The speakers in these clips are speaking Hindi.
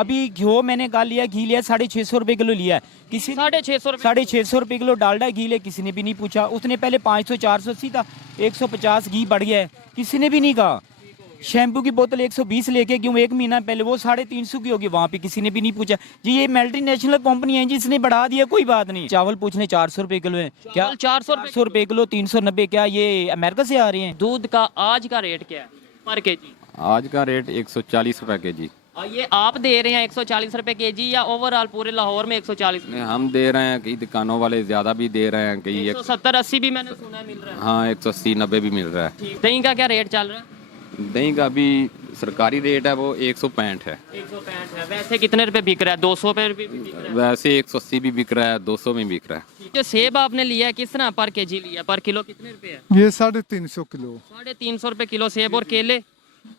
अभी घी मैंने कल लिया, घी लिया 650 रुपये किलो लिया है किसी, 650 रुपये किलो डालडा घी लिया, किसी ने भी नहीं पूछा। उसने पहले 500 480 था, 150 घी बढ़ गया है, किसी ने भी नहीं कहा। शैम्पू की बोतल 120 लेके क्यों, 1 महीना पहले वो 350 की होगी, वहाँ पे किसी ने भी नहीं पूछा जी। ये मल्टीनेशनल कंपनी है जिसने बढ़ा दिया, कोई बात नहीं। चावल पूछने 400 रुपए किलो है क्या, 400 रुपए किलो, 390, क्या ये अमेरिका से आ रहे हैं? दूध का आज का रेट क्या है पर केजी? आज का रेट 140 रुपए के जी। ये आप दे रहे हैं 140 रुपए केजी या ओवरऑल पूरे लाहौर में 140? हम दे रहे हैं, कई दुकानों वाले ज्यादा भी दे रहे हैं, कई 170-80 भी मैंने सुना मिल रहा है। हाँ 180-90 भी मिल रहा है। दही का क्या रेट चल रहा है? दही का भी सरकारी रेट है वो 165 है। 165 है। वैसे कितने रुपए बिक रहा है? 200 पे भी बिक रहा है? वैसे 180 भी बिक रहा है, 200 में बिक रहा है। जो सेब आपने लिया है किस तरह पर केजी लिया, पर किलो कितने रुपए है? ये 350 किलो। 350 रुपए किलो सेब। और केले?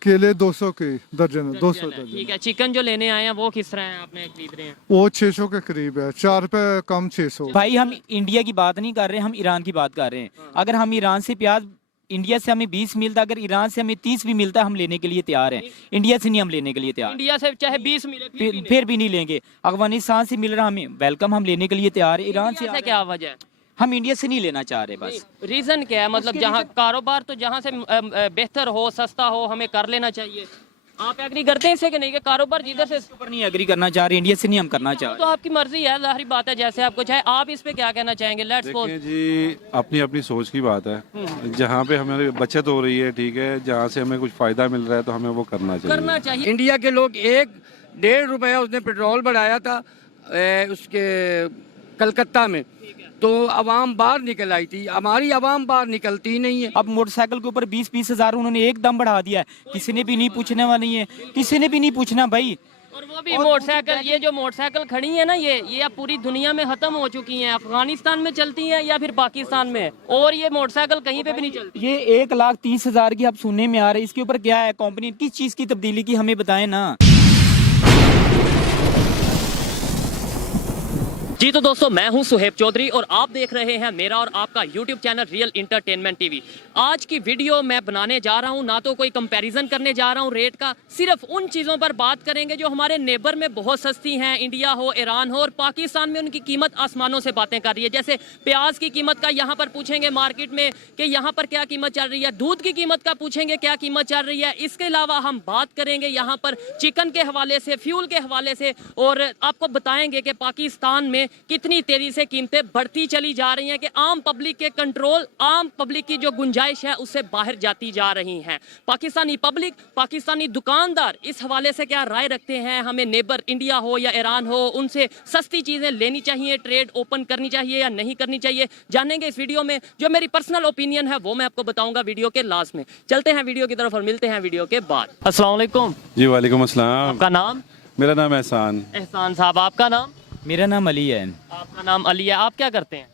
केले 200 के दर्जन, 200 दर्जन। ठीक है। चिकन जो लेने आए हैं वो किस तरह है आपने खरीद रहे हैं? वो 600 के करीब है, 4 रुपए कम 600। भाई हम इंडिया की बात नहीं कर रहे, हम ईरान की बात कर रहे हैं। अगर हम ईरान से प्याज, इंडिया से हमें 20 मिलता, अगर ईरान से हमें 30 भी मिलता, हम लेने के लिए तैयार हैं। इंडिया से नहीं हम लेने के लिए तैयार, इंडिया से चाहे 20 मिले फिर भी नहीं लेंगे। अफगानिस्तान से मिल रहा हमें वेलकम, हम लेने के लिए तैयार है। ईरान से क्या वजह है? हम इंडिया से नहीं लेना चाह रहे बस। रीजन क्या है? मतलब जहाँ कारोबार तो जहाँ से बेहतर हो, सस्ता हो, हमें कर लेना चाहिए। आप एग्री करते हैं इससे कि नहीं कि कारोबार जिधर से ऊपर नहीं एग्री करना चाह रहे, इंडिया से नहीं हम करना चाह तो रहे। आपकी मर्जी है, जाहिर बात है, जैसे आपको चाहे। आप इस पे क्या कहना चाहेंगे? लेट्स गो जी, अपनी अपनी सोच की बात है। जहाँ पे हमें बचत हो रही है, ठीक है, जहाँ से हमें कुछ फायदा मिल रहा है तो हमें वो करना चाहिए। इंडिया के लोग 1-1.5 रुपया उसने पेट्रोल बढ़ाया था उसके कलकत्ता में, तो अवाम बाहर निकल आई थी। हमारी अवाम बाहर निकलती नहीं है। अब मोटरसाइकिल के ऊपर 20-20 हजार उन्होंने एकदम बढ़ा दिया है, किसी ने भी नहीं पूछने वाला नहीं है, किसी ने भी नहीं पूछना भाई। और वो भी मोटरसाइकिल, ये जो मोटरसाइकिल खड़ी है ना, ये अब पूरी दुनिया में खत्म हो चुकी हैं। अफगानिस्तान में चलती हैं या फिर पाकिस्तान में, और ये मोटरसाइकिल कहीं पे भी नहीं चलती। ये 1,30,000 की अब सुनने में आ रही है। इसके ऊपर क्या है, कंपनी किस चीज की तब्दीली की हमें बताएं ना। जी तो दोस्तों, मैं हूं सुहेब चौधरी और आप देख रहे हैं मेरा और आपका YouTube channel real entertainment TV. आज की वीडियो मैं बनाने जा रहा हूं, ना तो कोई कंपैरिजन करने जा रहा हूं रेट का, सिर्फ उन चीज़ों पर बात करेंगे जो हमारे नेबर में बहुत सस्ती हैं। इंडिया हो, ईरान हो, और पाकिस्तान में उनकी कीमत आसमानों से बातें कर रही है। जैसे प्याज की कीमत का यहाँ पर पूछेंगे मार्केट में कि यहाँ पर क्या कीमत चल रही है, दूध की कीमत का पूछेंगे क्या कीमत चल रही है। इसके अलावा हम बात करेंगे यहाँ पर चिकन के हवाले से, फ्यूल के हवाले से, और आपको बताएंगे कि पाकिस्तान में कितनी तेजी से कीमतें बढ़ती चली जा रही हैं कि आम पब्लिक के कंट्रोल, आम पब्लिक की जो गुंजाइश है उससे बाहर जाती जा रही हैं। पाकिस्तानी पब्लिक, पाकिस्तानी दुकानदार इस हवाले से क्या राय रखते हैं? हमें नेबर इंडिया हो या ईरान हो, उनसे सस्ती चीजें लेनी चाहिए, ट्रेड ओपन करनी चाहिए या नहीं करनी चाहिए, जानेंगे इस वीडियो में। जो मेरी पर्सनल ओपिनियन है वो मैं आपको बताऊंगा वीडियो के लास्ट में। चलते हैं वीडियो की तरफ और मिलते हैं वीडियो के बाद। अस्सलाम वालेकुम जी वालेकुम अस्सलाम। आपका नाम? मेरा नाम एहसान। एहसान साहब। आपका नाम? मेरा नाम अली है। आपका नाम अली है। आप क्या करते हैं?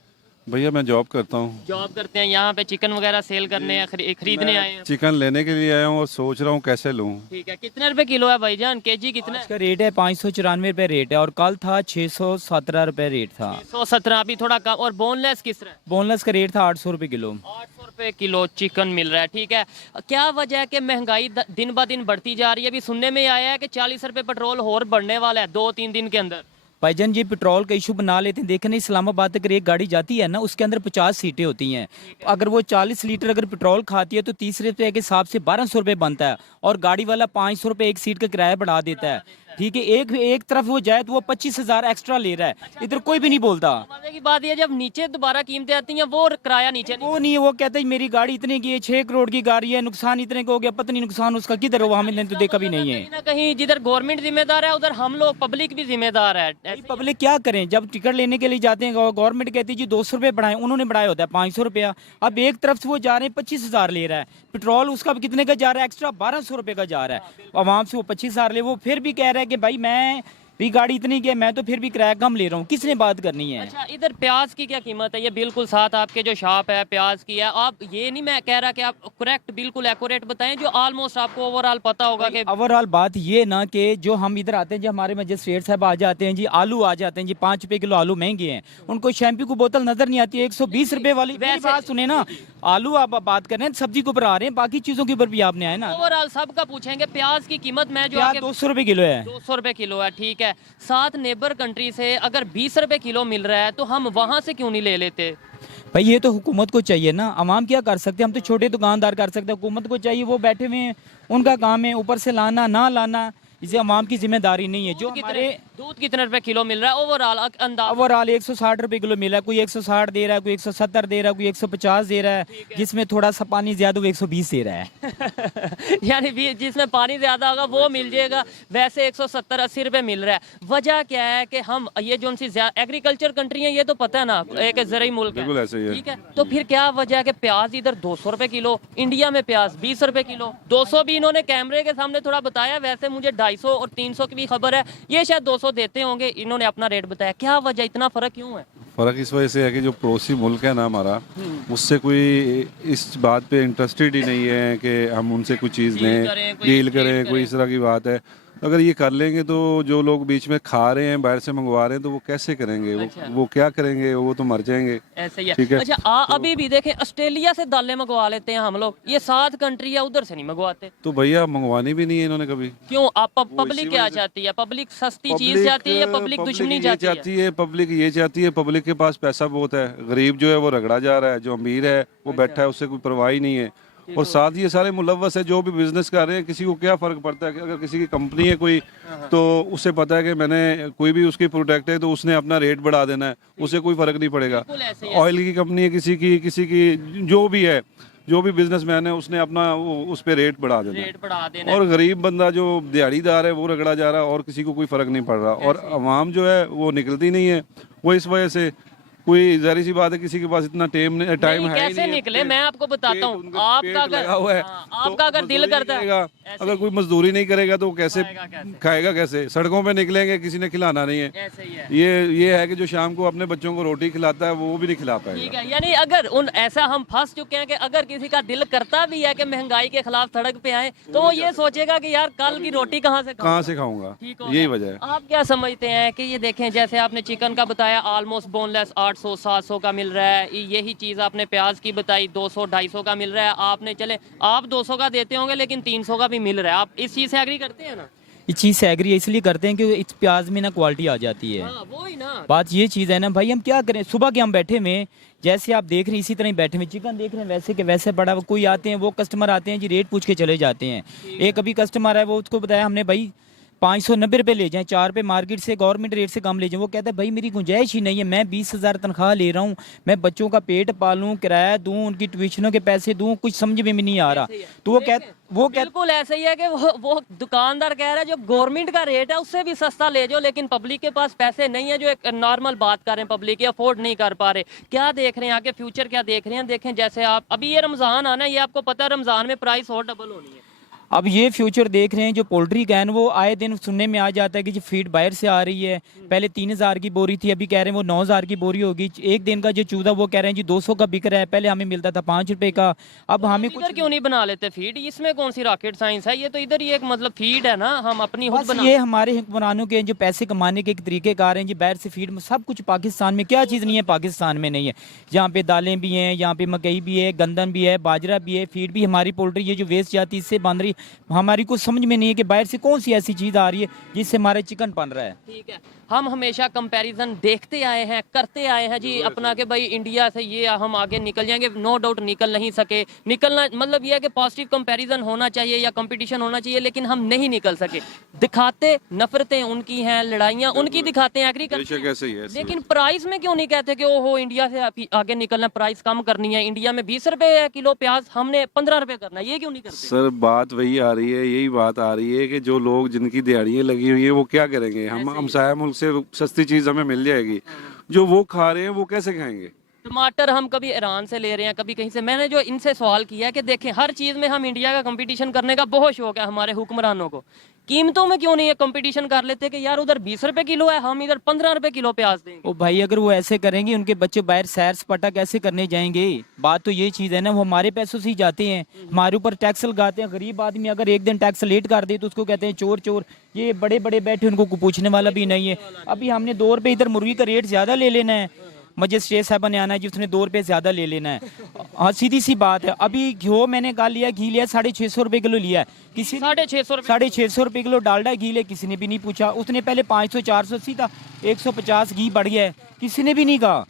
भैया मैं जॉब करता हूँ। जॉब करते हैं। यहाँ पे चिकन वगैरह सेल करने या खरीदने आए हैं? चिकन लेने के लिए आया हूँ और सोच रहा हूँ कैसे लूँ। ठीक है। कितने रुपए किलो है भाईजान? केजी कितने? इसका रेट है 594 रुपए रेट है, और कल था 617 रुपए रेट था। 117 अभी थोड़ा कम। और बोनलेस किस तरह? बोनलेस का रेट था 800 रुपए किलो। 800 रुपए किलो चिकन मिल रहा है। ठीक है। क्या वजह है कि महंगाई दिन ब दिन बढ़ती जा रही है? अभी सुनने में आया है कि 40 रुपए पेट्रोल और बढ़ने वाला है 2-3 दिन के अंदर। भाईजान ये पेट्रोल का इशू बना लेते हैं। देखने इस्लामाबाद अगर एक गाड़ी जाती है ना, उसके अंदर 50 सीटें होती हैं। अगर वो 40 लीटर अगर पेट्रोल खाती है तो 30 रुपए के हिसाब से 1200 रुपए बनता है, और गाड़ी वाला 500 रुपए एक सीट का किराया बढ़ा देता है। ठीक है, एक तरफ वो जाए तो वो 25,000 एक्स्ट्रा ले रहा है, इधर कोई भी नहीं बोलता। मजे की बात ये, जब नीचे दोबारा कीमतें आती हैं वो किराया नीचे वो नहीं है, वो कहते हैं मेरी गाड़ी इतने की है, 6 करोड़ की गाड़ी है, नुकसान इतने का हो गया, पता नहीं नुकसान उसका किधर हुआ, हमने तो देखा भी नहीं है। कहीं ना कहीं जिधर गवर्नमेंट जिम्मेदार है उधर हम लोग पब्लिक भी जिम्मेदार है। पब्लिक क्या करें, जब टिकट लेने के लिए जाते हैं गवर्नमेंट कहती है जी 200 रुपए बढ़ाएं, उन्होंने बढ़ाया होता है 500 रुपया। अब एक तरफ से वो जा रहे हैं 25,000 ले रहा है, पेट्रोल उसका कितने का जा रहा है, एक्स्ट्रा 1200 रुपए का जा रहा है। आवाम से वो 25,000 ले, वो फिर भी कह रहा है कि भाई मैं भी गाड़ी इतनी की है, मैं तो फिर भी किराया कम ले रहा हूँ, किसने बात करनी है? अच्छा, इधर प्याज की क्या कीमत है? ये बिल्कुल साथ आपके जो शॉप है प्याज की है। आप ये नहीं मैं कह रहा कि आप करेक्ट बिल्कुल एक्यूरेट बताएं, जो ऑलमोस्ट आपको ओवरऑल पता होगा कि ओवरऑल बात ये ना कि जो हम इधर आते हैं, जो हमारे मजिस्ट्रेट साहब आ जाते हैं जी, आलू आ जाते हैं जी, 5 रुपए किलो आलू महंगे हैं, उनको शैम्पू की बोतल नजर नहीं आती है 120 रुपए वाली। वैसे बात सुने ना, आलू आप बात कर रहे हैं, सब्जी के ऊपर आ रहे हैं, बाकी चीजों के ऊपर भी आपने आए ना। ओवरऑल सबका पूछेंगे। प्याज की कीमत मैं जो प्याज 200 रुपए किलो है। 200 रुपए किलो है, ठीक है। साथ नेबर कंट्री से अगर 20 रुपए किलो मिल रहा है तो हम वहां से क्यों नहीं ले लेते? भाई ये तो हुकूमत को चाहिए ना, अवाम क्या कर सकते हैं, हम तो छोटे दुकानदार कर सकते हैं, हुकूमत को चाहिए, वो बैठे हुए हैं, उनका काम है ऊपर से लाना ना लाना, इसे अवाम की जिम्मेदारी नहीं है। जो हमारे दूध कितने रुपए किलो मिल रहा है ओवरऑल अंदाज? ओवरऑल 160 रुपए किलो मिला है, कोई 160 दे रहा है, कोई 170 दे रहा है, कोई 150 दे रहा है, जिसमें थोड़ा सा पानी ज्यादा वो 120 दे रहा है। यानी जिसमें पानी ज्यादा होगा वो मिल जाएगा, वैसे 170-80 रुपए मिल रहा है। वजह क्या है कि हम ये जो उनसी एग्रीकल्चर कंट्री है, ये तो पता है ना, एक ज़रूरी मुल्क बिल्कुल ऐसे ही है, है। ठीक है। तो फिर क्या वजह है कि प्याज इधर 200 रुपए किलो, इंडिया में प्याज 20 रुपए किलो? 200 भी इन्होंने कैमरे के सामने थोड़ा बताया, वैसे मुझे 250 और 300 की भी खबर है, ये शायद 200 देते होंगे, इन्होंने अपना रेट बताया। क्या वजह, इतना फर्क क्यों है? फर्क इस वजह से है कि जो पड़ोसी मुल्क है ना हमारा, उससे कोई इस बात पे इंटरेस्टेड ही नहीं है कि हम उनसे कुछ चीज़ लें, डील करें, कोई इस तरह की बात है। अगर ये कर लेंगे तो जो लोग बीच में खा रहे हैं, बाहर से मंगवा रहे हैं, तो वो कैसे करेंगे? वो क्या करेंगे? वो तो मर जाएंगे। ऐसे ही है। ठीक है। अच्छा, अभी भी देखें, ऑस्ट्रेलिया से दालें मंगवा लेते हैं हम लोग, ये 7 कंट्री है, उधर से नहीं मंगवाते। तो भैया मंगवानी भी नहीं है इन्होंने कभी। क्यों? आप पब्लिक क्या चाहती है? पब्लिक सस्ती चीज चाहती है या पब्लिक दुश्मनी चाहती है? पब्लिक ये चाहती है, पब्लिक के पास पैसा बहुत है, गरीब जो है वो रगड़ा जा रहा है, जो अमीर है वो बैठा है, उससे कोई परवाह ही नहीं है। और साथ ही ये सारे मुलव्वस है जो भी बिजनेस कर रहे हैं, किसी को क्या फर्क पड़ता है कि अगर किसी की कंपनी है कोई, तो उससे पता है कि मैंने कोई भी उसकी प्रोडक्ट है तो उसने अपना रेट बढ़ा देना है, उससे कोई फर्क नहीं पड़ेगा। ऑयल की कंपनी है किसी की जो भी है, जो भी बिजनेसमैन है, उसने अपना उस पर रेट बढ़ा देना है। और गरीब बंदा जो दिहाड़ीदार है वो रगड़ा जा रहा है और किसी को कोई फर्क नहीं पड़ रहा। और आवाम जो है वो निकलती नहीं है, वो इस वजह से कोई जारी सी बात है, किसी के पास इतना टाइम है कैसे नहीं निकले? मैं आपको बताता हूँ, आपका अगर दिल करता है, अगर कोई मजदूरी नहीं करेगा तो कैसे खाएगा? कैसे? सड़कों पे निकलेंगे, किसी ने खिलाना नहीं है। ये है कि जो शाम को अपने बच्चों को रोटी खिलाता है वो भी नहीं खिला पाएगा। ठीक है, यानी अगर ऐसा हम फंस चुके हैं कि अगर किसी का दिल करता भी है कि महंगाई के खिलाफ सड़क पे आए, तो वो ये सोचेगा कि यार कल की रोटी कहाँ से खाऊंगा, यही वजह है। आप क्या समझते हैं कि ये देखें, जैसे आपने चिकन का बताया ऑलमोस्ट बोनलेस 800-700 का मिल रहा है, यही चीज आपने प्याज की बताई 200-250 का मिल रहा है, आपने चले आप 200 का देते होंगे लेकिन 300 का भी मिल रहा है, आप इस चीज से एग्री करते हैं ना? इस चीज़ से एग्री इसलिए करते हैं कि इस प्याज में ना क्वालिटी आ जाती है। वो ही ना बात ये चीज़ है ना भाई, हम क्या करें? सुबह के हम बैठे हुए, जैसे आप देख रहे हैं इसी तरह ही बैठे हुए, चिकन देख रहे हैं वैसे के वैसे बड़ा, कोई आते हैं वो कस्टमर आते हैं जी, रेट पूछ के चले जाते हैं। एक अभी कस्टमर है, वो उसको बताया हमने भाई 590 रुपये ले जाएं, 4 रुपये मार्केट से गवर्नमेंट रेट से कम ले जाएं। वो कहता है भाई मेरी गुंजाइश ही नहीं है, मैं 20,000 तनख्वाह ले रहा हूँ, मैं बच्चों का पेट पालूं, किराया दूं, उनकी ट्यूशनों के पैसे दूं, कुछ समझ में भी नहीं आ रहा। तो वो बिल्कुल ऐसे ही है कि वो दुकानदार कह रहा है जो गवर्नमेंट का रेट है उससे भी सस्ता ले जाओ, लेकिन पब्लिक के पास पैसे नहीं है, जो एक नॉर्मल बात कर रहे हैं, पब्लिक अफोर्ड नहीं कर पा रहे। क्या देख रहे हैं आगे फ्यूचर, क्या देख रहे हैं? देखें जैसे आप अभी ये रमजान आना है, ये आपको पता है रमजान में प्राइस और डबल होनी है। अब ये फ्यूचर देख रहे हैं, जो पोल्ट्री का है ना, वो आए दिन सुनने में आ जाता है कि जी फीड बाहर से आ रही है, पहले 3,000 की बोरी थी, अभी कह रहे हैं वो 9,000 की बोरी होगी। एक दिन का जो चूजा वो कह रहे हैं जी 200 का बिक रहा है, पहले हमें मिलता था 5 रुपए का, अब हमें इधर क्यों नहीं बना लेते फीड? इसमें कौन सी रॉकेट साइंस है? ये तो इधर ही एक मतलब फीड है ना, हम अपनी खुद बना। ये हमारे हुक्मरानों के जो पैसे कमाने के एक तरीके कार हैं जी, बाहर से फीड में सब कुछ पाकिस्तान में क्या चीज़ नहीं है पाकिस्तान में नहीं है। यहाँ पे दालें भी हैं, यहाँ पे मकई भी है, गंदम भी है, बाजरा भी है, फीड भी हमारी पोल्ट्री ये जो वेस्ट जाती है इससे बन रही, हमारी को समझ में नहीं है कि बाहर से कौन सी ऐसी चीज़ आ रही है जिससे हमारे चिकन बन रहा है। ठीक है, हम हमेशा कंपैरिजन देखते आए हैं, करते आए हैं जी अपना, कि भाई इंडिया से ये हम आगे निकल जाएंगे। नो डाउट निकल नहीं सके, निकलना मतलब ये है कि पॉजिटिव कंपैरिजन होना चाहिए या कंपटीशन होना चाहिए, लेकिन हम नहीं निकल सके। दिखाते नफरतें उनकी हैं, लड़ाइयाँ उनकी दिखाते हैं, एग्री करते हैं, लेकिन प्राइस में क्यों नहीं कहते कि ओहो इंडिया से आगे निकलना, प्राइस कम करनी है, इंडिया में 20 रुपए किलो प्याज हमने 15 रुपए करना है, ये क्यों नहीं करते? सर बात वही आ रही है, यही बात आ रही है कि जो लोग जिनकी दिहाड़ियाँ लगी हुई है वो क्या करेंगे? हम हमसाया मुल्क से सस्ती चीज हमें मिल जाएगी, जो वो खा रहे हैं वो कैसे खाएंगे? टमाटर हम कभी ईरान से ले रहे हैं, कभी कहीं से। मैंने जो इनसे सवाल किया कि देखें हर चीज़ में हम इंडिया का कंपटीशन करने का बहुत शौक है हमारे हुक्मरानों को, कीमतों में क्यों नहीं है कंपटीशन कर लेते कि यार उधर 20 रुपए किलो है, हम इधर 15 रुपए किलो प्याज देंगे। ओ भाई अगर वो ऐसे करेंगे उनके बच्चे बाहर सैर सपाटा कैसे करने जाएंगे? बात तो ये चीज है ना, वो हमारे पैसों से ही जाते हैं, हमारे ऊपर टैक्स लगाते हैं। गरीब आदमी अगर एक दिन टैक्स लेट कर दे तो उसको कहते हैं चोर चोर। ये बड़े बड़े बैठे, उनको पूछने वाला भी नहीं है। अभी हमने 2 रुपए इधर मुर्गी का रेट ज्यादा ले लेना है, मजिस्ट्रेट साहब ने आना है जी, उसने 2 रुपए ज्यादा ले लेना है। हाँ सीधी सी बात है। अभी घी मैंने कहा लिया, घी लिया 650 रुपए किलो लिया है, किसी 650 रुपए किलो डालडा घी लिया, किसी ने भी नहीं पूछा। उसने पहले 500 480 था, 150 घी बढ़ गया है, किसी ने भी नहीं कहा।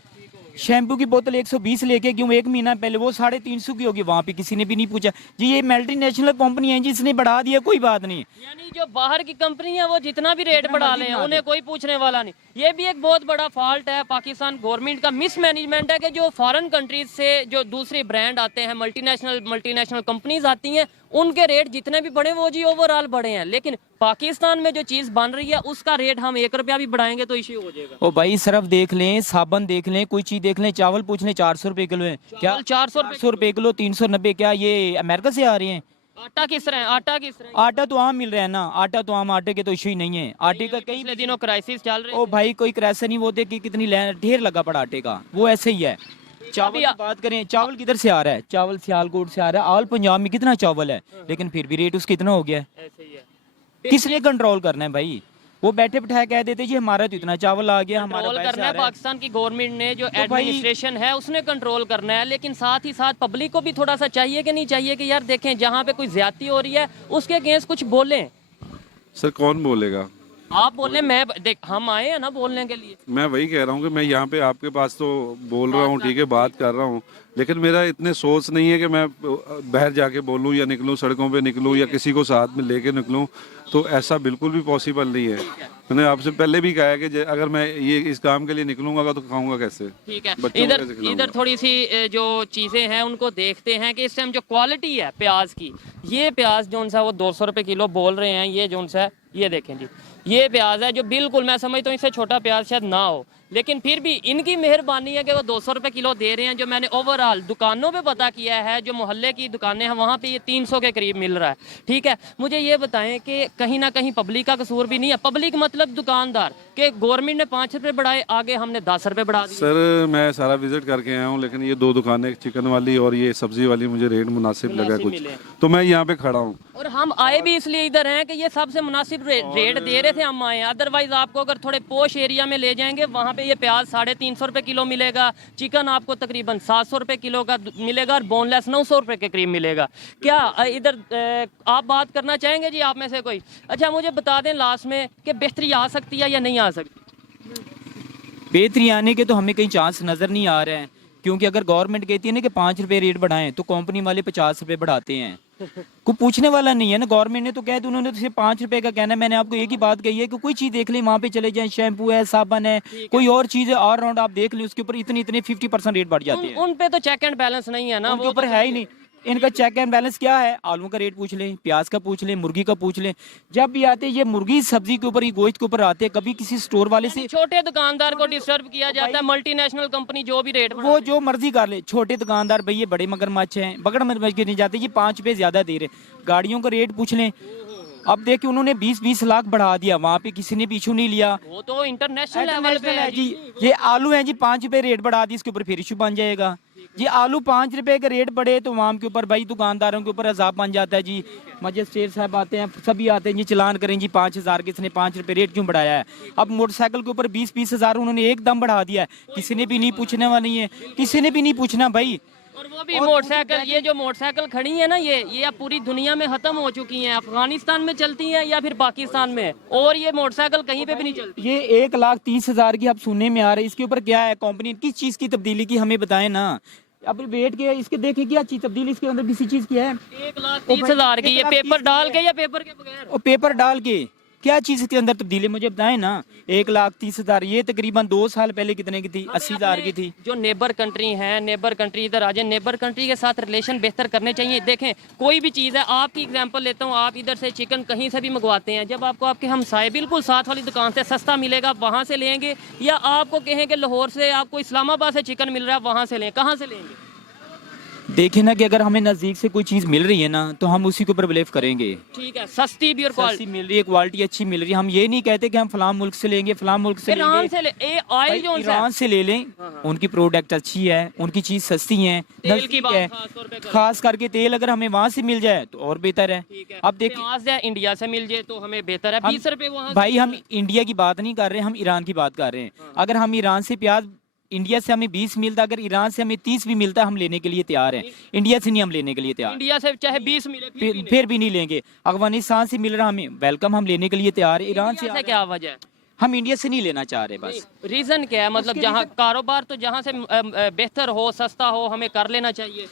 शैम्पू की बोतल 120 लेके क्यों 1 महीना पहले वो 350 की होगी, वहाँ पे किसी ने भी नहीं पूछा जी। ये मल्टीनेशनल कंपनी है जी, इसने बढ़ा दिया, कोई बात नहीं। यानी जो बाहर की कंपनी है वो जितना भी रेट बढ़ा ले उन्हें कोई पूछने वाला नहीं। ये भी एक बहुत बड़ा फॉल्ट है पाकिस्तान गवर्नमेंट का, मिसमैनेजमेंट है कि जो फॉरेन कंट्रीज से जो दूसरे ब्रांड आते हैं, मल्टीनेशनल कंपनीज आती हैं, उनके रेट जितने भी बढ़े वो जी ओवरऑल बढ़े हैं, लेकिन पाकिस्तान में जो चीज बन रही है उसका रेट हम 1 रुपया भी बढ़ाएंगे तो इश्यू हो जाएगा। ओ भाई सरफ देख लें, साबन देख लें, कोई चीज देख लें, चावल पूछ लें 400 रुपए किलो है क्या? 400 रुपए किलो, 390। क्या ये अमेरिका से आ रहे हैं? आटा किस तरह है? आटा तो आम मिल रहा है ना, आटा तो आम, आटे के तो इश्यू ही नहीं है। आटे का कई पिछले दिनों क्राइसिस चल रहे। ओ भाई कोई क्राइसिस नहीं, वो देख कि कितनी ढेर लगा पड़ा आटे का, वो ऐसे ही है। चावल की बात करें, चावल किधर से आ रहा है? चावल सियालकोट से आ रहा है। ऑल पंजाब में कितना चावल है, लेकिन फिर भी रेट उसका इतना हो गया है। ऐसे ही है। किसने कंट्रोल करना है भाई? वो बैठे बिठाए कह देते जी हमारा तो इतना चावल आ गया, हमारा कंट्रोल करना है पाकिस्तान की गवर्नमेंट ने, जो एडमिनिस्ट्रेशन है उसने कंट्रोल करना है, लेकिन साथ ही साथ पब्लिक को भी थोड़ा सा चाहिए कि नहीं चाहिए कि यार देखें जहाँ पे कोई ज्यादती हो रही है उसके अगेंस्ट कुछ बोलें। सर कौन बोलेगा? आप बोले, मैं देख हम आए हैं ना बोलने के लिए। मैं वही कह रहा हूँ कि मैं यहाँ पे आपके पास तो बोल रहा हूँ, ठीक है, बात कर रहा हूँ, लेकिन मेरा इतने सोच नहीं है कि मैं बाहर जाके बोलूँ या निकलूँ, सड़कों पे निकलूँ या किसी को साथ में लेके निकलूँ, तो ऐसा बिल्कुल भी पॉसिबल नहीं है। मैंने आपसे पहले भी कहा है कि अगर मैं ये इस काम के लिए निकलूंगा तो खाऊंगा कैसे? ठीक है, बच्चों को इधर कैसे खिलाऊंगा? इधर थोड़ी सी जो चीजें हैं उनको देखते हैं कि इस टाइम जो क्वालिटी है प्याज की, ये प्याज जो सा वो 200 रुपए किलो बोल रहे हैं, ये जो सा ये देखें जी, ये प्याज है जो बिल्कुल मैं समझता हूँ इससे छोटा प्याज शायद ना हो, लेकिन फिर भी इनकी मेहरबानी है कि वो 200 रुपए किलो दे रहे हैं। जो मैंने ओवरऑल दुकानों पे पता किया है, जो मोहल्ले की दुकानें हैं वहाँ पे ये 300 के करीब मिल रहा है। ठीक है, मुझे ये बताएं कि कहीं ना कहीं पब्लिक का कसूर भी नहीं है? पब्लिक मतलब दुकानदार, कि गवर्नमेंट ने 5 रुपए बढ़ाए, आगे हमने 10 रुपए बढ़ा दिए। सर मैं सारा विजिट करके आया हूँ, लेकिन ये 2 दुकानें, चिकन वाली और ये सब्जी वाली, मुझे रेट मुनासिब लगा कुछ, तो मैं यहाँ पे खड़ा हूँ। और हम आए भी इसलिए इधर हैं कि ये सबसे मुनासिब रेट दे रहे थे, हम आए। अदरवाइज आपको अगर थोड़े पोश एरिया में ले जाएंगे वहाँ पे ये प्याज 350 रुपए किलो मिलेगा, चिकन आपको तकरीबन 700 रुपए किलो का मिलेगा और बोनलेस 900 रुपए के करीब मिलेगा। क्या इधर आप बात करना चाहेंगे जी, आप में से कोई? अच्छा मुझे बता दें लास्ट में कि बेहतरी आ सकती है या नहीं आ सकती? बेहतरी आने के तो हमें कहीं चांस नजर नहीं आ रहे हैं, क्योंकि अगर गवर्नमेंट कहती है ना कि 5 रुपए रेट बढ़ाएं तो कंपनी वाले 50 रुपए बढ़ाते हैं। कोई पूछने वाला नहीं है ना, गवर्नमेंट ने तो कह दिया, उन्होंने तो सिर्फ 5 रुपए का कहना है। मैंने आपको एक ही बात कही है कि कोई चीज देख लें, वहाँ पे चले जाएं, शैम्पू है, साबन है, कोई और चीज है, ऑल राउंड आप देख लें, उसके ऊपर इतने 50% रेट बढ़ जाते हैं। उन पे तो चेक एंड बैलेंस नहीं है ना, उनके ऊपर है ही नहीं। इनका चेक एंड बैलेंस क्या है? आलू का रेट पूछ लें, प्याज का पूछ लें, मुर्गी का पूछ लें। जब भी आते ये मुर्गी सब्जी के ऊपर, ये गोश्त के ऊपर आते हैं, कभी किसी स्टोर वाले से छोटे दुकानदार को डिस्टर्ब किया जाता है। मल्टीनेशनल कंपनी जो भी रेट वो जो मर्जी कर ले, छोटे दुकानदार भैया बड़े मगरमच्छ हैं, बगड़ मगरमच्छ के नहीं जाते, ये 5 रुपए ज्यादा दे रहे। गाड़ियों का रेट पूछ लें, अब देखिए उन्होंने 20-20 लाख बढ़ा दिया, वहाँ पे किसी ने भी इशू नहीं लिया। वो तो इंटरनेशनल लेवल पे है जी। ये आलू है जी, 5 रुपए रेट बढ़ा दी, इसके ऊपर फिर इशू बन जाएगा जी। आलू 5 रुपए का रेट बढ़े तो वहाँ के ऊपर भाई दुकानदारों के ऊपर अजाब बन जाता है जी। मजिस्ट्रेट साहब आते हैं, सभी आते हैं जी, चलान करें जी 5000 के, इसने 5 रुपए रेट क्यों बढ़ाया है? अब मोटरसाइकिल के ऊपर 20-20 हजार उन्होंने एकदम बढ़ा दिया है, किसी ने भी नहीं पूछने वाला नहीं है, किसी ने भी नहीं पूछना भाई। और वो भी मोटरसाइकिल, ये जो मोटरसाइकिल खड़ी है ना, ये अब पूरी दुनिया में खत्म हो चुकी हैं। अफगानिस्तान में चलती हैं या फिर पाकिस्तान में, और ये मोटरसाइकिल कहीं पे भी नहीं चलती। ये 1,30,000 की अब सुनने में आ रही है। इसके ऊपर क्या है कंपनी किस चीज की तब्दीली की, हमें बताएं ना। अब वेट के इसके देखे क्या चीज तब्दीली इसके अंदर किसी चीज की है? 1,30,000 की, ये पेपर डाल के या पेपर के बगैर? और पेपर डाल के क्या चीज के अंदर तब्दीली मुझे बताएं ना। 1,30,000 ये तकरीबन 2 साल पहले कितने की थी? 80,000 की थी। जो नेबर कंट्री है, नेबर कंट्री इधर आ जाए, नेबर कंट्री के साथ रिलेशन बेहतर करने चाहिए। देखें कोई भी चीज़ है, आपकी एग्जांपल लेता हूँ, आप इधर से चिकन कहीं से भी मंगवाते हैं, जब आपको आपके हमसाए बिल्कुल साथ वाली दुकान से सस्ता मिलेगा वहाँ से लेंगे, या आपको कहें कि लाहौर से आपको इस्लामाबाद से चिकन मिल रहा है वहाँ से लें, कहाँ से लेंगे? देखे ना कि अगर हमें नज़दीक से कोई चीज़ मिल रही है ना तो हम उसी के ऊपर बिलीव करेंगे। ठीक है, सस्ती भी और सस्ती क्वालिटी। मिल रही है, क्वालिटी अच्छी मिल रही है। हम ये नहीं कहते कि हम फलां मुल्क से लेंगे, फलां मुल्क से ईरान लेंगे। से ले ऑयल जो ईरान से ले लें, उनकी प्रोडक्ट अच्छी है, उनकी चीज़ सस्ती है, तेल की नज़दीक बात है। खास तौर पे करें। खास करके तेल अगर हमें वहाँ से मिल जाए तो और बेहतर है। ठीक है, अब देखिए प्याज है इंडिया से मिल जाए तो हमें बेहतर है। 20 रुपए वहाँ भाई, हम इंडिया की बात नहीं कर रहे, हम ईरान की बात कर रहे हैं। अगर हम ईरान से प्याज, इंडिया से हमें 20 मिलता, अगर ईरान से हमें 30 भी मिलता, हम लेने के लिए तैयार हैं। इंडिया से नहीं हम लेने के लिए तैयार, इंडिया से चाहे 20 मिले फिर भी नहीं लेंगे। अफगानिस्तान से मिल रहा हमें वेलकम, हम लेने के लिए तैयार है। ईरान से क्या वजह है? हम इंडिया से नहीं लेना चाह रहे बस। रीजन क्या है? मतलब जहाँ कारोबार तो जहाँ से बेहतर हो, सस्ता हो, हमें कर लेना चाहिए।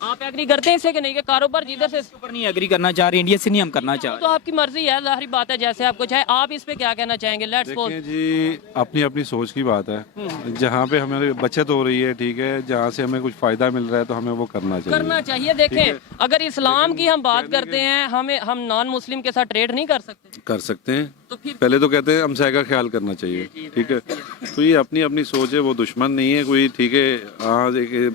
आप एग्री करते हैं इससे कि नहीं कि कारोबार जिधर से ऊपर नहीं एग्री करना चाह रहे, इंडिया से नहीं हम करना चाह तो रहे। आपकी मर्जी है, जाहिर बात है, जैसे आपको चाहे। आप इस पे क्या कहना चाहेंगे? लेट्स सपोज देखिए जी, अपनी अपनी सोच की बात है। जहाँ पे हमें बचत हो रही है, ठीक है, जहाँ से हमें कुछ फायदा मिल रहा है तो हमें वो करना चाहिए। करना चाहिए। देखें, अगर इस्लाम की हम बात करते हैं, हम नॉन मुस्लिम के साथ ट्रेड नहीं कर सकते। कर सकते हैं। तो फिर पहले तो कहते हैं हमसाय का ख्याल करना चाहिए, ठीक है। तो ये अपनी अपनी सोच है, वो दुश्मन नहीं है कोई, ठीक है। हाँ,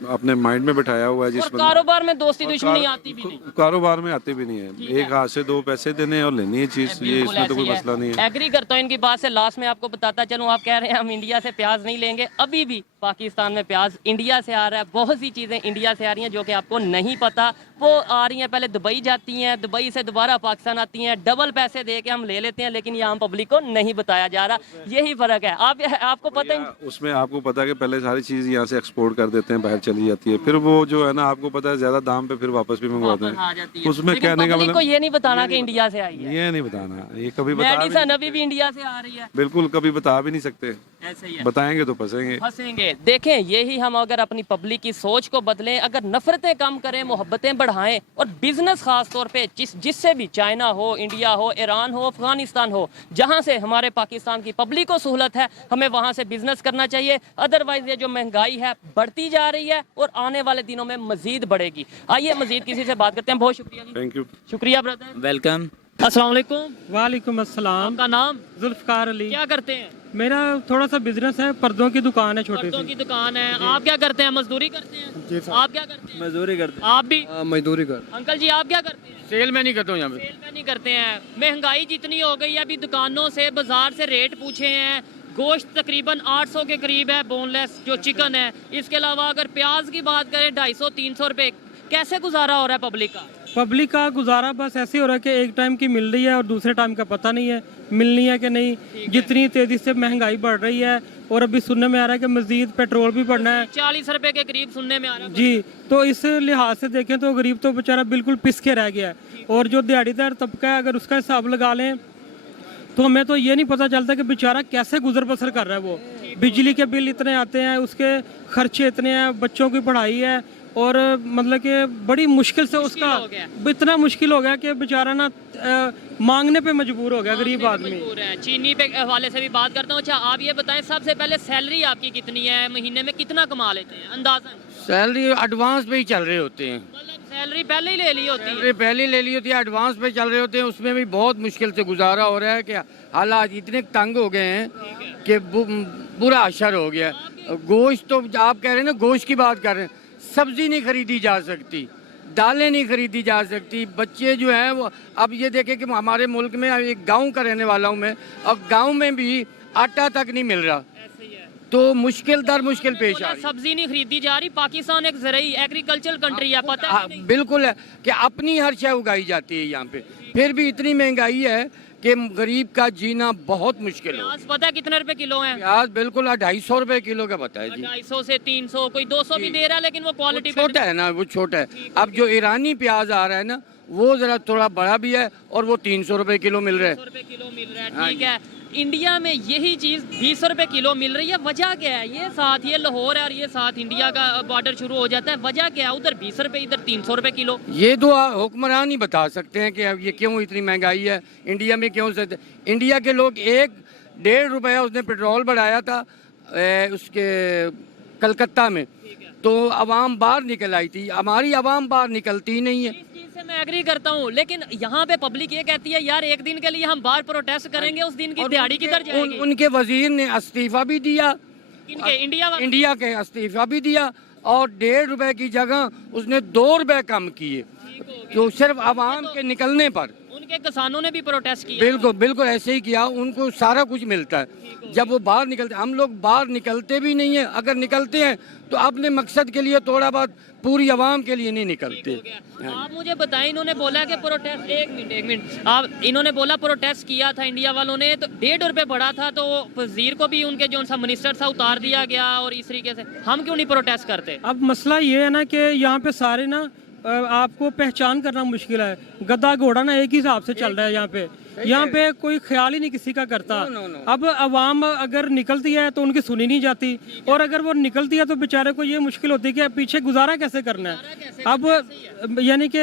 अपने माइंड में बैठाया हुआ है जिस और कारोबार में दोस्ती दुश्मनी आती भी नहीं। कारोबार में आते भी नहीं है। एक हाथ से दो पैसे देने और लेनी है चीज, ये इसमें तो कोई मसला नहीं है। एग्री करता हूँ इनकी बात से। लास्ट में आपको बताता चलूँ, आप कह रहे हैं हम इंडिया से प्याज नहीं लेंगे। अभी भी पाकिस्तान में प्याज इंडिया से आ रहा है। बहुत सी चीजें इंडिया से आ रही हैं जो कि आपको नहीं पता, वो आ रही हैं। पहले दुबई जाती हैं, दुबई से दोबारा पाकिस्तान आती हैं। डबल पैसे दे के हम ले लेते हैं, लेकिन यहाँ पब्लिक को नहीं बताया जा रहा। यही फर्क है। आपको पता ही उसमें आपको पता है कि पहले सारी चीज यहाँ से एक्सपोर्ट कर देते हैं, बाहर चली जाती है, फिर वो जो है ना, आपको पता है ज्यादा दाम पे फिर वापस भी मंगवाते आ हैं। जाती है। उसमें लेकिन कहने का public मतलब को ये नहीं बताना कि इंडिया से आई है। ये नहीं बताना, ये कभी बता भी मेडिसन अभी भी इंडिया से आ रही है। बिल्कुल कभी बता भी नहीं सकते। ऐसे ही है। बताएंगे तो फंसेंगे। फंसेंगे। देखें, यही हम अगर अपनी पब्लिक की सोच को बदलें, अगर नफरतें कम करें, मोहब्बतें बढ़ाएं, और बिजनेस खास तौर पे जिससे भी, चाइना हो, इंडिया हो, ईरान हो, अफगानिस्तान हो, जहां से हमारे पाकिस्तान की पब्लिक को सहूलत है, हमें वहां से बिजनेस करना चाहिए। अदरवाइज ये जो महंगाई है बढ़ती जा रही है और आने वाले दिनों में मजीद बढ़ेगी। आइए मजीद किसी से बात करते हैं। बहुत शुक्रिया जी। Thank you. शुक्रिया ब्रदर। वेलकम। अस्सलाम वालेकुम। वालेकुम अस्सलाम। आपका नाम? जुल्फकार अली। क्या करते हैं? मेरा थोड़ा सा बिजनेस है, पर्दों की दुकान है, छोटी पर्दों सी। की दुकान है। आप क्या करते हैं? मजदूरी करते हैं? जी आप क्या करते हैं? मजदूरी करते आप भी? मजदूरी कर अंकल जी आप क्या करते हैं? सेल में नहीं करता हूँ यहाँ पे। सेल में नहीं करते हैं। महंगाई जितनी हो गई है, अभी दुकानों से, बाजार से रेट पूछे हैं। गोश्त तकरीबन 800 के करीब है, बोनलेस जो चिकन है। इसके अलावा अगर प्याज की बात करें 250-300 रुपए। कैसे गुजारा हो रहा है पब्लिक का? पब्लिक का गुजारा बस ऐसे हो रहा है कि एक टाइम की मिल रही है और दूसरे टाइम का पता नहीं है मिलनी है कि नहीं। जितनी तेजी से महंगाई बढ़ रही है, और अभी सुनने में आ रहा है कि मजीद पेट्रोल भी बढ़ना है। 40 रुपए के करीब सुनने में आ रहा है। जी, तो इस लिहाज से देखें तो गरीब तो बेचारा बिल्कुल पिस के रह गया है। और जो दिहाड़ीदार तबका है, अगर उसका हिसाब लगा लें तो हमें तो ये नहीं पता चलता कि बेचारा कैसे गुजर बसर कर रहा है। वो बिजली के बिल इतने आते हैं, उसके खर्चे इतने हैं, बच्चों की पढ़ाई है, और मतलब कि बड़ी मुश्किल से उसका इतना मुश्किल हो गया कि बेचारा ना मांगने पे मजबूर हो गया गरीब आदमी। मजबूर है। चीनी पे हवाले से भी बात करता हूँ। अच्छा आप ये बताएं, सबसे पहले सैलरी आपकी कितनी है? महीने में कितना कमा लेते हैं अंदाजन? सैलरी एडवांस पे ही चल रहे होते हैं। मतलब सैलरी पहले ही ले ली होती है? सैलरी पहले ले ली होती है, एडवांस पे चल रहे होते हैं। उसमें भी बहुत मुश्किल से गुजारा हो रहा है कि हालात इतने तंग हो गए हैं कि बुरा असर हो गया। गोश्त तो आप कह रहे हैं ना, गोश्त की बात कर रहे हैं, सब्जी नहीं खरीदी जा सकती, दालें नहीं खरीदी जा सकती। बच्चे जो हैं वो, अब ये देखें कि हमारे मुल्क में, एक गांव का रहने वाला हूँ मैं, और गांव में भी आटा तक नहीं मिल रहा। तो मुश्किल दर मुश्किल पेश आ रही है। सब्जी नहीं खरीदी जा रही। पाकिस्तान एक ज़राई एग्रीकल्चर कंट्री है, पता है कि नहीं? बिल्कुल है कि अपनी हर शय उगाई जाती है यहाँ पे, फिर भी इतनी महंगाई है कि गरीब का जीना बहुत मुश्किल है। प्याज पता है कितने रुपए किलो है? प्याज बिल्कुल 250 रुपए किलो का बताया जी। 250 से 300, कोई 200 भी दे रहा है, लेकिन वो क्वालिटी छोटा है ना, वो छोटा है। अब जो ईरानी प्याज आ रहा है ना, वो जरा थोड़ा बड़ा भी है, और वो 300 रुपए किलो मिल रहा है। 300 रुपए किलो मिल रहा है। ठीक है। इंडिया में यही चीज 20 रुपए किलो मिल रही है। वजह क्या है? ये साथ ये लाहौर है और ये साथ इंडिया का बॉर्डर शुरू हो जाता है। वजह क्या है? उधर 20 रुपए, इधर 300 रुपए किलो। ये तो हुक्मरान ही बता सकते हैं कि अब ये क्यों इतनी महंगाई है इंडिया में, क्यों से। इंडिया के लोग 1-1.5 रुपया उसने पेट्रोल बढ़ाया था उसके कलकत्ता में, तो अवाम बाहर निकल आई थी। हमारी अवाम बाहर निकलती नहीं है। इस चीज से मैं एग्री करता हूँ, लेकिन यहाँ पे पब्लिक ये कहती है यार एक दिन के लिए हम बाहर प्रोटेस्ट करेंगे, उस दिन की दिहाड़ी किधर जाएगी? उनके वजीर ने इस्तीफा भी दिया, इनके इंडिया वाले? इंडिया के इस्तीफा भी दिया, और 1.5 रुपए की जगह उसने 2 रुपए कम किए, तो सिर्फ आवाम के निकलने पर। उनके किसानों ने भी प्रोटेस्ट किया। बिल्कुल बिल्कुल ऐसे ही किया, उनको सारा कुछ मिलता है जब वो बाहर निकलते। हम लोग बाहर निकलते भी नहीं है, अगर निकलते हैं तो अपने मकसद के लिए, थोड़ा बहुत, पूरी आवाम के लिए नहीं निकलते। आप मुझे बताएं, इन्होंने बोला कि प्रोटेस्ट, एक मिनट आप, इन्होंने बोला प्रोटेस्ट किया था इंडिया वालों ने, तो 1.5 रुपए बढ़ा था, तो वजीर को भी उनके जो सा मिनिस्टर था उतार दिया गया, और इस तरीके से हम क्यों नहीं प्रोटेस्ट करते? अब मसला ये है ना कि यहाँ पे सारे ना आपको पहचान करना मुश्किल है। गधा घोड़ा ना एक ही हिसाब से चल रहा है यहाँ पे कोई ख्याल ही नहीं किसी का करता। अब अवाम अगर निकलती है तो उनकी सुनी नहीं जाती, और अगर वो निकलती है तो बेचारे को ये मुश्किल होती है कि पीछे गुजारा कैसे करना है। अब यानी कि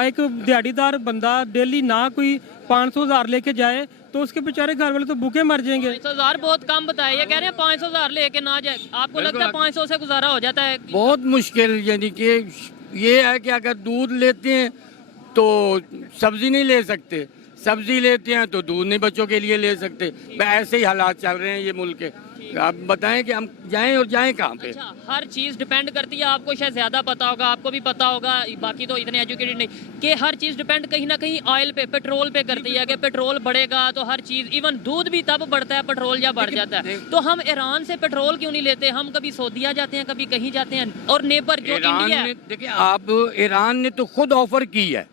एक दिहाड़ीदार बंदा डेली ना कोई 500,000 लेके जाए तो उसके बेचारे घर वाले तो भूखे मर जाएंगे। 500,000 बहुत कम बताए, ये कह रहे हैं 500,000 लेके ना जाए। आपको लगता है 500 से गुजारा हो जाता है? बहुत मुश्किल, यानी कि ये है कि अगर दूध लेते हैं तो सब्जी नहीं ले सकते, सब्जी लेते हैं तो दूध नहीं बच्चों के लिए ले सकते। ऐसे ही हालात चल रहे हैं ये मुल्क के। आप बताएं कि हम जाएं और जाएं कहाँ पे? अच्छा, हर चीज़ डिपेंड करती है, आपको शायद ज़्यादा पता होगा, आपको भी पता होगा, बाकी तो इतने एजुकेटेड नहीं, कि हर चीज़ डिपेंड कहीं ना कहीं ऑयल पे, पेट्रोल पे करती है, कि पेट्रोल बढ़ेगा तो हर चीज़, इवन दूध भी तब बढ़ता है पेट्रोल जब बढ़ जाता है। तो हम ईरान से पेट्रोल क्यों नहीं लेते? हम कभी सऊदीया जाते हैं, कभी कहीं जाते हैं, और नेबर जो इंडिया है। देखिए, आप ईरान ने तो खुद ऑफर की है,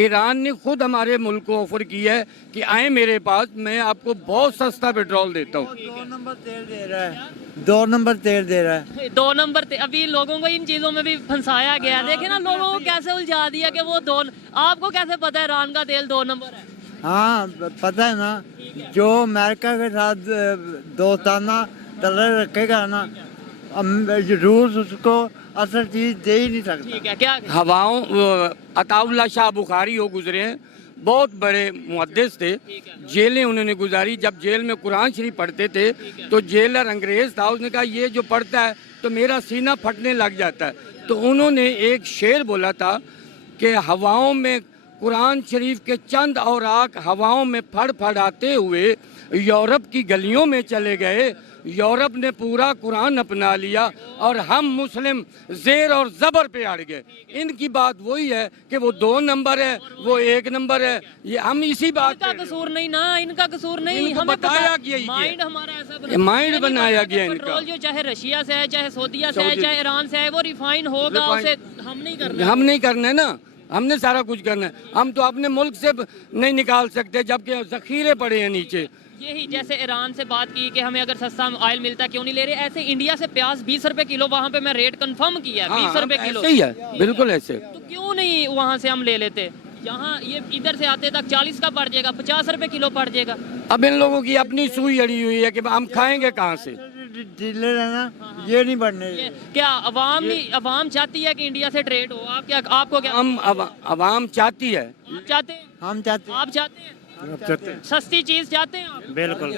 ईरान ने खुद हमारे मुल्क को ऑफर किया है कि आए मेरे पास, मैं आपको बहुत सस्ता पेट्रोल देता हूँ। 2 नंबर तेल दे रहा है, 2 नंबर तेल दे रहा है। 2 नंबर अभी लोगों को इन चीजों में भी फंसाया गया है। देखे ना, लोगों को कैसे उलझा दिया कि वो 2। आपको कैसे पता है ईरान का तेल 2 नंबर है? हाँ पता है ना, जो अमेरिका के साथ दोस्ताना तलर रखेगा ना, रूस उसको असल चीज दे ही नहीं सकता। ठीक है, क्या हवाओं, अताउल्ला शाह बुखारी हो गुजरे हैं, बहुत बड़े मुहद्दिस थे, जेलें उन्होंने गुजारी। जब जेल में कुरान शरीफ पढ़ते थे तो जेलर अंग्रेज था, उसने कहा ये जो पढ़ता है तो मेरा सीना फटने लग जाता है। तो उन्होंने एक शेर बोला था कि हवाओं में कुरान शरीफ के चंद औराक हवाओं में फड़फड़ाते हुए यूरोप की गलियों में चले गए, यूरोप ने पूरा कुरान अपना लिया और हम मुस्लिम जेर और जबर पे अड़ गए। इनकी बात वही है कि वो 2 नंबर है, वो 1 नंबर है। ये हम इसी बात इनका कसूर नहीं ना, इनका कसूर नहीं, इनको हमें बताया गया, माइंड हमारा ऐसा ये माइंड बनाया गया इनका। पेट्रोल जो चाहे रशिया से है, चाहे सऊदीया से है, चाहे ईरान से है, वो रिफाइन होगा, उसे हम नहीं करना। हम नहीं करना है ना, हमने सारा कुछ करना है। हम तो अपने मुल्क से नहीं निकाल सकते जबकि जखीरे पड़े हैं नीचे। यही जैसे ईरान से बात की कि हमें अगर सस्ता ऑयल मिलता क्यों नहीं ले रहे, ऐसे इंडिया से प्याज 20 रुपए किलो, वहाँ पे मैं रेट कंफर्म किया, 20 रुपए किलो। ऐसे ही है, बिल्कुल ऐसे। तो क्यों नहीं वहाँ से हम ले लेते? यहाँ ये इधर से आते तक 40 का पड़ जाएगा, 50 रुपए किलो पड़ जाएगा। अब इन लोगों की अपनी सुई अड़ी हुई है कि हम खाएंगे कहाँ से। डीलर है ना, ये नहीं बढ़ने। क्या अवाम चाहती है कि इंडिया से ट्रेड हो? आप क्या, आपको क्या? हम अवाम चाहती है, आप चाहते हैं? हम चाहते आप चाहते हैं? सस्ती चीज चाहते हैं आप? बिल्कुल।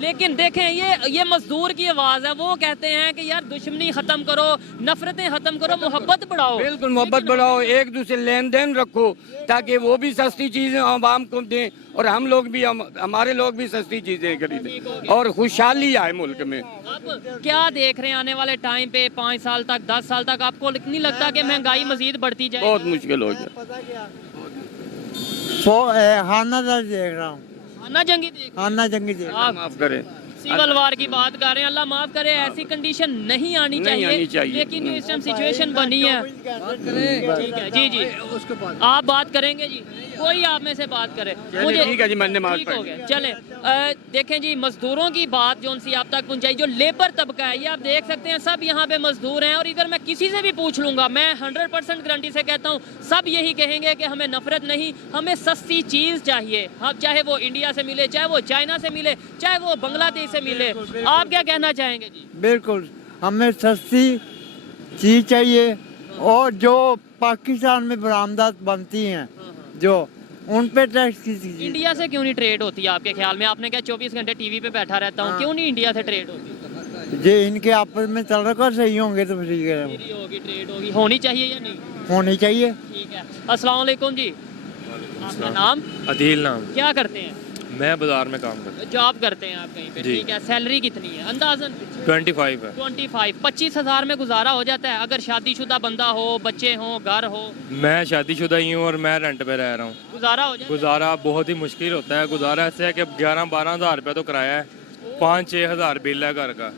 लेकिन देखें, ये मजदूर की आवाज है, वो कहते हैं कि यार दुश्मनी खत्म करो, नफरतें खत्म करो, मोहब्बत बढ़ाओ। बिल्कुल मोहब्बत बढ़ाओ, एक दूसरे लेन देन रखो, ताकि वो भी सस्ती चीजें आवाम को दें और हम लोग भी, हमारे लोग भी सस्ती चीजें खरीदें और खुशहाली आए मुल्क में। अब क्या देख रहे हैं आने वाले टाइम पे, 5 साल तक, 10 साल तक, आपको नहीं लगता कि महंगाई मजीद बढ़ती जाए? बहुत मुश्किल हो जाए। हाना देख रहा हूँ, आना जंगी देख, आना जंगी देख। आप माफ करें, सिविल वार की बात कर रहे हैं, अल्लाह माफ करे, ऐसी कंडीशन नहीं आनी चाहिए, लेकिन इस टाइम सिचुएशन बनी है। ठीक है जी, जी आप बात करेंगे जी, कोई आप में से बात करे, मुझे ठीक है जी, मैंने माफ ठीक हो गया। चले देखें जी, मजदूरों की बात जो उनसे आप तक पहुंचाई, जो लेबर तबका है, ये आप देख सकते हैं, सब यहाँ पे मजदूर हैं। और इधर मैं किसी से भी पूछ लूंगा, मैं 100% गारंटी से कहता हूँ, सब यही कहेंगे कि हमें नफरत नहीं, हमें सस्ती चीज चाहिए। हम चाहे वो इंडिया से मिले, चाहे वो चाइना से मिले, चाहे वो बांग्लादेश से मिले। आप क्या कहना चाहेंगे जी? बिल्कुल, हमें सस्ती चीज चाहिए, और जो पाकिस्तान में बरामदात बनती हैं जो, उन पे टैक्स कीजिए। इंडिया से क्यों नहीं ट्रेड होती है आपके ख्याल में? आपने क्या 24 घंटे टीवी पे बैठा रहता हूँ, क्यों नहीं इंडिया से ट्रेड होती? जे इनके आपस में चल रखा सही होंगे तो ठीक है, होगी, ट्रेड होगी, होनी चाहिए या नहीं होनी चाहिए। ठीक है। अस्सलाम वालेकुम जी, आपका नाम? अदील नाम। क्या करते हैं? मैं बाजार में काम करता जॉब करते हैं आप कहीं पे, जी। ठीक है। सैलरी कितनी है अंदाजन? हूँ 25 है। 25,000 में गुजारा हो जाता है अगर शादीशुदा बंदा हो, बच्चे हो, घर हो? मैं शादीशुदा ही हूँ और मैं रेंट पे रह रहा हूँ। गुजारा हो जाता गुजारा बहुत ही मुश्किल होता है। गुजारा ऐसे है कि 11-12 हज़ार रुपये तो किराया है, 5-6 हज़ार बिल है घर का,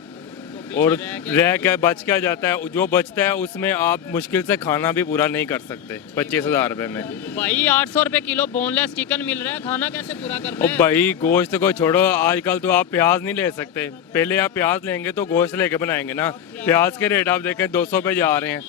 और रह के बच क्या जाता है, जो बचता है उसमें आप मुश्किल से खाना भी पूरा नहीं कर सकते 25,000 रुपये में। है भाई। 800 रुपए किलो बोनलेस चिकन मिल रहा है, खाना कैसे पूरा करना और है? भाई गोश्त को छोड़ो, आजकल तो आप प्याज नहीं ले सकते। पहले आप प्याज लेंगे तो गोश्त लेके बनाएंगे ना। प्याज के रेट आप देखें 200 पे जा रहे हैं।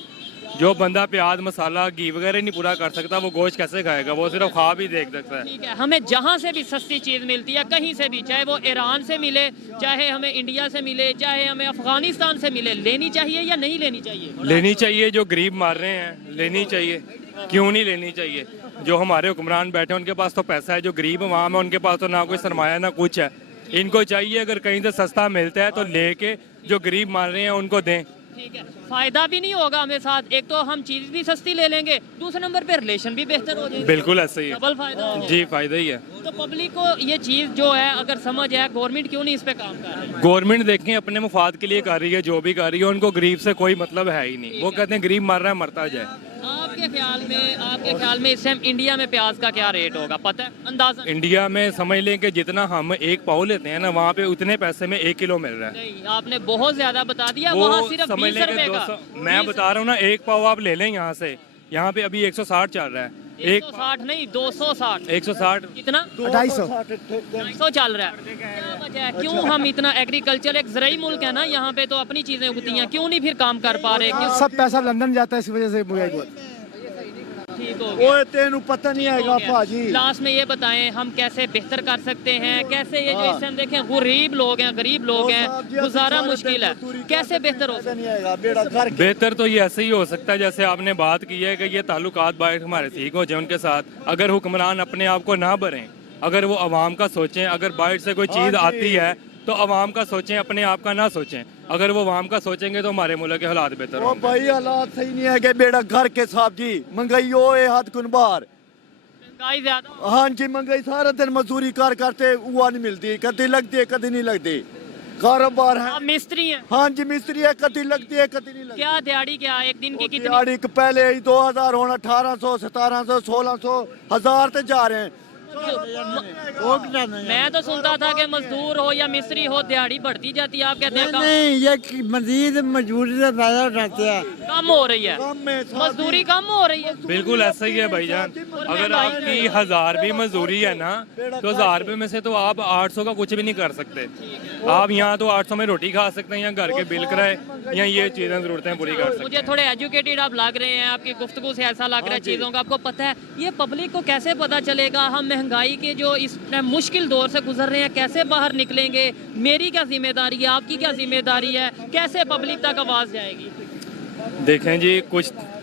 जो बंदा प्याज मसाला घी वगैरह नहीं पूरा कर सकता, वो गोश्त कैसे खाएगा? वो सिर्फ खा भी देख सकता है। ठीक है, हमें जहाँ से भी सस्ती चीज़ मिलती है, कहीं से भी, चाहे वो ईरान से मिले, चाहे हमें इंडिया से मिले, चाहे हमें अफगानिस्तान से मिले, लेनी चाहिए या नहीं लेनी चाहिए? लेनी चाहिए। जो गरीब मार रहे हैं लेनी चाहिए, क्यों नहीं लेनी चाहिए? जो हमारे हुक्मरान बैठे हैं उनके पास तो पैसा है, जो गरीब अवाम है उनके पास तो ना कोई सरमाया ना कुछ है। इनको चाहिए अगर कहीं से सस्ता मिलता है तो लेके जो गरीब मार रहे हैं उनको दें। ठीक है, फायदा भी नहीं होगा हमें साथ, एक तो हम चीज़ भी सस्ती ले लेंगे, दूसरे नंबर पे रिलेशन भी बेहतर हो जाएगा। बिल्कुल ऐसे ही है। डबल फायदा हो जी, फायदा ही है। तो पब्लिक को ये चीज़ जो है अगर समझ है, गवर्नमेंट क्यों नहीं इस पे काम कर रही है? गवर्नमेंट देखें अपने मुफाद के लिए कर रही है, जो भी कर रही है, उनको गरीब से कोई मतलब है ही नहीं। वो कहते हैं गरीब मर रहा है मरता जाए। आपके ख्याल में इस टाइम इंडिया में प्याज का क्या रेट होगा, पता है अंदाजा? इंडिया में समझ लें कि जितना हम एक पाव लेते हैं ना, वहाँ पे उतने पैसे में 1 किलो मिल रहा है। नहीं, आपने बहुत ज्यादा बता दिया। वो वहाँ सिर्फ समझ 20 लें कि रुपए का। 200 मैं बता रहा हूँ ना, एक पाव आप ले लें यहाँ से, यहाँ पे अभी 160 चल रहा है। 160 नहीं 260। 160 कितना? 250 चल रहा है। क्या वजह है, क्यों हम इतना, एग्रीकल्चर एक ज़राई मुल्क है ना, यहाँ पे तो अपनी चीजें उगती हैं, क्यों नहीं फिर काम कर पा रहे? क्यों? सब पैसा लंदन जाता है, इस वजह से महंगाई बहुत। ठीक हो गया। ओए तेनू पता नहीं आएगा भाजी। लास्ट में ये बताएं हम कैसे बेहतर कर सकते हैं, कैसे ये जो इस टाइम देखें गरीब लोग हैं, गरीब लोग हैं, गुजारा मुश्किल है, कैसे बेहतर हो सकता है? बेहतर तो ये ऐसे ही हो सकता है जैसे आपने बात की है कि ये ताल्लुकात बाहर हमारे ठीक हो जाए उनके साथ। अगर हुक्मरान अपने आप को ना भरें, अगर वो आवाम का सोचें, अगर बाहर से कोई चीज़ आती है तो आवाम का सोचें, अपने आप का ना सोचें। अगर वो आवाम का सोचेंगे तो हमारे मुल्क के हालात बेहतर होंगे। भाई हालात सही नहीं है कि बेड़ा घर के साहब जी, महंगाई ओए हाथ कुन बार। महंगाई ज्यादा। हाँ जी, महंगाई सारा दिन मजदूरी कर करते हुआ नहीं मिलती, कभी लगती है कभी नहीं लगती। कारोबार है। आप मिस्त्री हैं? हाँ जी, मिस्त्री है, कभी लगती है कभी नहीं लगती। क्या दिहाड़ी क्या एक दिन की कितनी? दिहाड़ी पहले ही 2000 होना, 1800, 1700, 1600, 1000 तक जा रहे हैं। मैं तो सुनता था कि मजदूर हो या मिस्त्री हो दिहाड़ी बढ़ती जाती है, आप कहते हैं नहीं, ये मजीद मजबूरी से फायदा उठाते हैं। कम हो रही है, मजदूरी कम हो रही है। बिल्कुल ऐसा ही है भाईजान। अगर आपकी 1000 भी मजदूरी है ना, तो 1000 रुपये में से तो आप 800 का कुछ भी नहीं कर सकते। आप यहाँ तो 800 में रोटी खा सकते हैं, या घर के बिल कराए, या ये चीज़ें ज़रूरतें पूरी कर सकते हैं। मुझे थोड़े एजुकेटेड आप लग रहे हैं, आपकी गुफ्तगू से ऐसा लग रहा है चीज़ों का आपको पता है। ये पब्लिक को कैसे पता चलेगा हम महंगाई के जो इस मुश्किल दौर से गुजर रहे हैं कैसे बाहर निकलेंगे? मेरी क्या जिम्मेदारी है, आपकी क्या जिम्मेदारी है, कैसे पब्लिक तक आवाज़ जाएगी? देखें जी,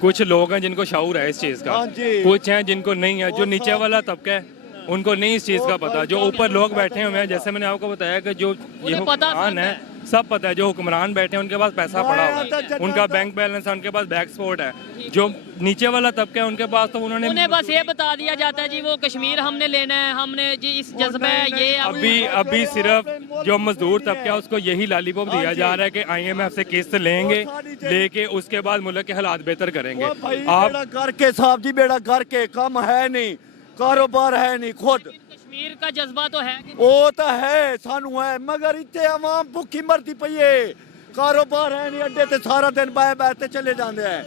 कुछ लोग हैं जिनको शऊर है इस चीज़ का, कुछ हैं जिनको नहीं है। जो नीचे वाला तबका है उनको नहीं इस चीज़ का पता। जो ऊपर लोग बैठे हुए हैं, जैसे मैंने आपको बताया कि जो ये हुक्मरान है, सब पता है। जो हुक्मरान बैठे हैं उनके पास पैसा पड़ा हुआ है, उनका बैंक बैलेंस है, उनके पास बैक सपोर्ट है। जो नीचे वाला तबका है उनके पास तो उन्हें बस ये बता दिया जाता है जी वो कश्मीर हमने लेना है, हमने जी इस जज्बा है ये। अभी सिर्फ जो मजदूर तबका है उसको यही लॉलीपॉप दिया जा रहा है कि IMF से किस्त लेंगे, लेके उसके बाद मुल्क के हालात बेहतर करेंगे। आप घर के साहब जी, बेड़ा घर के कम है नहीं, कारोबार है नहीं, खुद कश्मीर का जज्बा तो है, वो तो है, सानू है, मगर इतने आवाम भुखी मरती पई है। कारोबार है नहीं, अड्डे ते सारा दिन बैठते चले जाते हैं।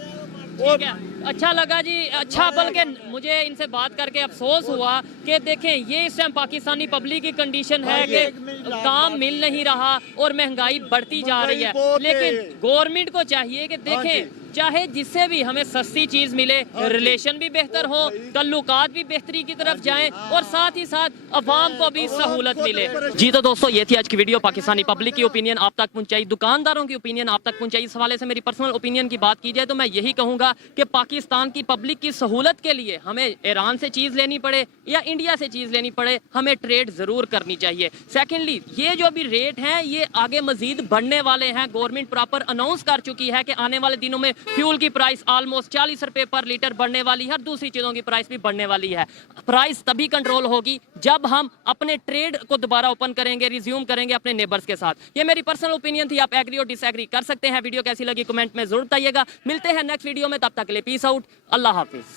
ठीक है, अच्छा लगा जी। अच्छा, बल्कि मुझे इनसे बात करके अफसोस हुआ कि देखें ये इस टाइम पाकिस्तानी पब्लिक की कंडीशन है कि काम मिल नहीं रहा और महंगाई बढ़ती जा रही है। लेकिन गवर्नमेंट को चाहिए कि देखें चाहे जिससे भी हमें सस्ती चीज मिले, रिलेशन भी बेहतर हो, तल्लुकात भी बेहतरी की तरफ जाएं और साथ ही साथ अवाम को भी सहूलत मिले। जी तो दोस्तों, ये थी आज की वीडियो। पाकिस्तानी पब्लिक की ओपिनियन आप तक पहुंचाई, दुकानदारों की ओपिनियन आप तक पहुंचाई। इस हवाले से मेरी पर्सनल ओपिनियन की बात की जाए तो मैं यही कहूंगा कि पाकिस्तान की पब्लिक की सहूलत के लिए हमें ईरान से चीज लेनी पड़े या इंडिया से चीज लेनी पड़े, हमें ट्रेड जरूर करनी चाहिए। सेकेंडली, ये जो भी रेट हैं ये आगे मजीद बढ़ने वाले हैं। गवर्नमेंट प्रॉपर अनाउंस कर चुकी है कि आने वाले दिनों में फ्यूल की प्राइस ऑलमोस्ट 40 रुपए पर लीटर बढ़ने वाली है और दूसरी चीज़ों की प्राइस भी बढ़ने वाली है। प्राइस तभी कंट्रोल होगी जब हम अपने ट्रेड को दोबारा ओपन करेंगे, रिज्यूम करेंगे अपने नेबर्स के साथ। ये मेरी पर्सनल ओपिनियन थी, आप एग्री और डिसएग्री कर सकते हैं। वीडियो कैसी लगी कमेंट में जरूर बताइएगा। मिलते हैं नेक्स्ट वीडियो में, तब तक के लिए पीस आउट, अल्लाह हाफिज।